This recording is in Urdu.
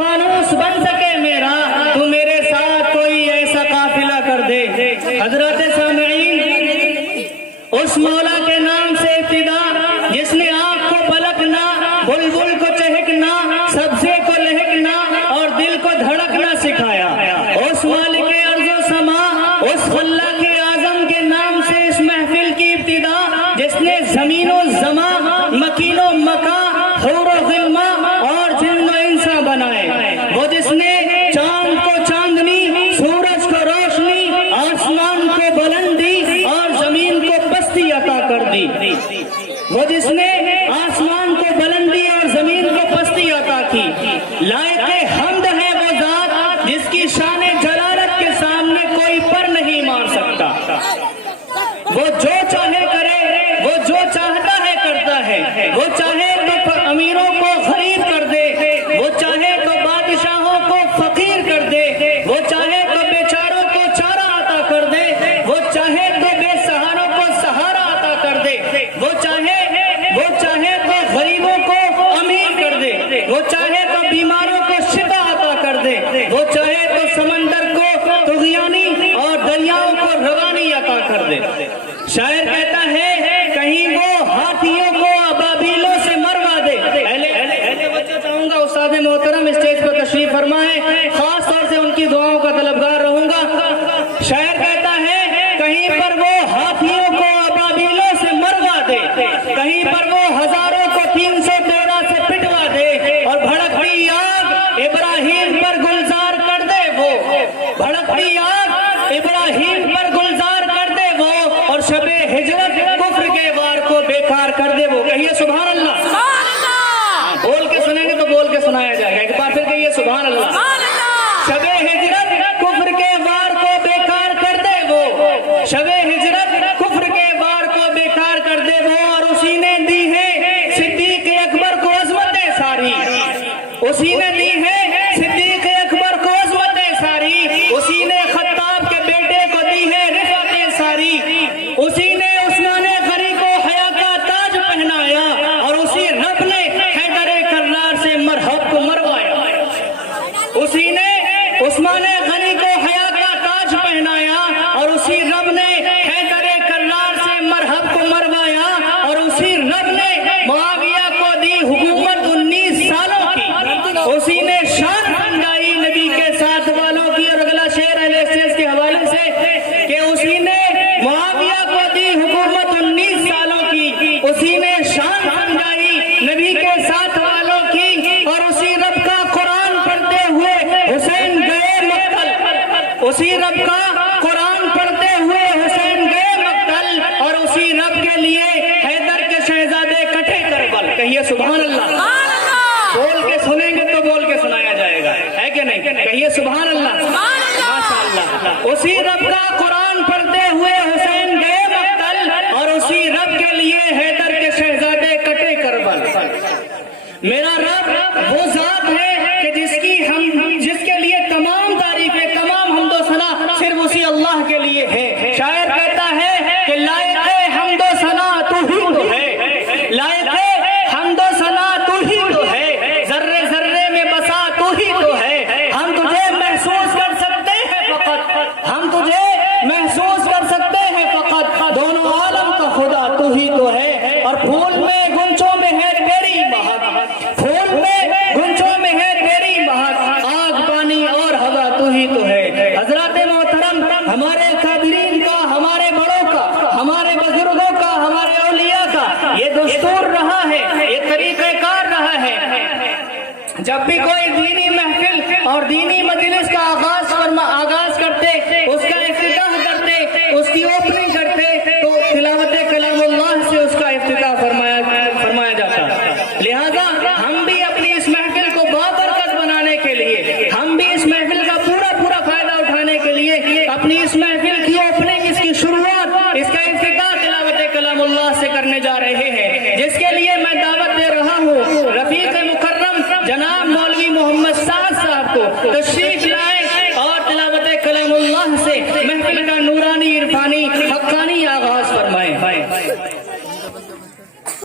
فانوس بن سکے میرا، تو میرے ساتھ کوئی ایسا قافلہ کر دے۔ حضرت سامعین، اس مولا کے نام سے ابتدا جس نے آنکھ کو پلکنا، بلبل کو چہکنا، سبزے کو لہکنا اور دل کو دھڑکنا سکھایا، اس مالک ارض و سما، اس خلاق اعظم کے نام سے اس محفل کی ابتدا جس نے زمین و زمان، مکین و مکان، حور و غلما اور جن و انسان بنائے، وہ جس نے چاند کو چاندنی، سورج کو روشنی، آسمان کو بلندی اور زمین کو پستی عطا کر دی، وہ جس نے آسمان کو بلندی اور زمین کو پستی عطا کی۔ لائق حمد ہے وہ ذات جس کی شان جلالت کے سامنے کوئی پر نہیں مار سکتا۔ وہ جو چاہے کرے، وہ جو چاہتا ہے کرتا ہے، وہ چاہے تو امیروں کو غریب کر دے، وہ چاہے تو بادشاہوں کو فقیر کر دے، وہ چاہے تو بیچاروں کو چارہ عطا کر دے، وہ چاہے تو بے سہاروں کو سہارا عطا کر دے، وہ چاہے تو غریبوں کو امیر کر دے، وہ چاہے تو بیماروں کو شفا عطا کر دے، وہ چاہے تو سمندر کو طغیانی اور دریاؤں کو روانی عطا کر دے۔ شاعر کہتا ہے کہیں وہ ہاتھیوں کو ابابیلوں سے مروا دے۔ اہل وجہ چاہوں گا استاد محترم اسٹیج پر تشریف فرمائیں، خاص طور سے ان کی دعاؤں کا طلبگار رہوں گا۔ شاعر کہتا ہے کہیں پر وہ ہاتھیوں کو ابابیلوں سے مروا دے، کہیں پر وہ ہزاروں کو 313 سے پٹوا دے، اور بھڑکتی آگ ابراہیم پر گلزار کر دے وہ، بھڑکتی آگ ابراہیم پر گلزار کر دے وہ، اور شب ہجرت کفر کے وار کو بیکار کر دے وہ۔ کہیے سبحان اللہ۔ بول کے سنیں گے تو بول کے سنایا جائے گا، ایک بار پھر کہیے سبحان اللہ۔ شب ہجرت کفر کے وار کو بیکار کر دے وہ، شب ہجرت کفر کے وار کو بیکار کر دے وہ، اور اسی نے دی ہے صدیق اکبر کو عظمتیں ساری، اسی نے دی ہے صدیق اکبر کو عظمتیں ساری، اسی نے خطاب کے بیٹے کو دی ہے رفعتیں ساری، اسی نے عثمان غنی کو حیا کا تاج پہنایا، اور اسی رب نے حیدر کرار سے مرحب کو مروایا، اسی نے عثمان غنی کو حیا کا تاج پہنایا، اور اسی رب نے حیدر کرار سے مرحب کو مروایا، اور اسی رب نے معاویہ کو دی حکومت 19 سالوں کی، اسی نے شان سمجھائی نبی کے ساتھ والوں کی۔ اور اگلا شعر اہل اسٹیج کے حوالے سے کہ اسی نے معاویہ کو دی حکومت 19 سالوں کی، اسی نے شان سمجھائی نبی کے ساتھ والوں کی، اور اسی رب کا قرآن پڑھتے ہوئے حسین گئے مقتل، اسی رب کا قرآن پڑھتے ہوئے حسین گئے مقتل، اور اسی رب کے لیے حیدر کے شہزادے کٹے کربل۔ کہیے سبحان اللہ۔ بول کے سنیں گے تو بول کے سنایا جائے گا، ہے کہ نہیں؟ کہیے سبحان اللہ۔ ماشاء اللہ۔ اسی رب کا قرآن پڑھتے ہوئے حسین گئے مقتل، اور اسی رب کے لیے حیدر کے شہزادے کٹے کربل۔ میرا رب وہ ذات ہے کہ جس کے لیے تمام تعریفیں، تمام حمد و ثنا صرف اسی اللہ کے لیے ہے۔ شاعر کہتا ہے کہ لائق حمد و ثنا تو ہی تو ہے، لائق حمد و ثنا تو ہی تو ہے، ذرے ذرے میں بسا تو ہی تو ہے، ہم تجھے محسوس کر سکتے ہیں فقط، ہم تجھے محسوس کر سکتے ہیں فقط، دونوں عالم کا خدا تو ہی تو ہے، اور پھول میں گنچوں میں ہے تیری مہک، پھول میں گنچوں میں ہے تیری مہک، آگ پانی اور ہوا تو ہی تو ہے۔ حضرات محترم، ہمارے قادرین کا، ہمارے بڑوں کا، ہمارے بزرگوں کا، ہمارے اولیاء کا یہ دستور رہا ہے، یہ طریقہ کار رہا ہے، جب بھی کوئی دینی محفل اور دینی مجلس کا آغاز کرتے، اس کا افتتاح کرتے، اس کی اوپننگ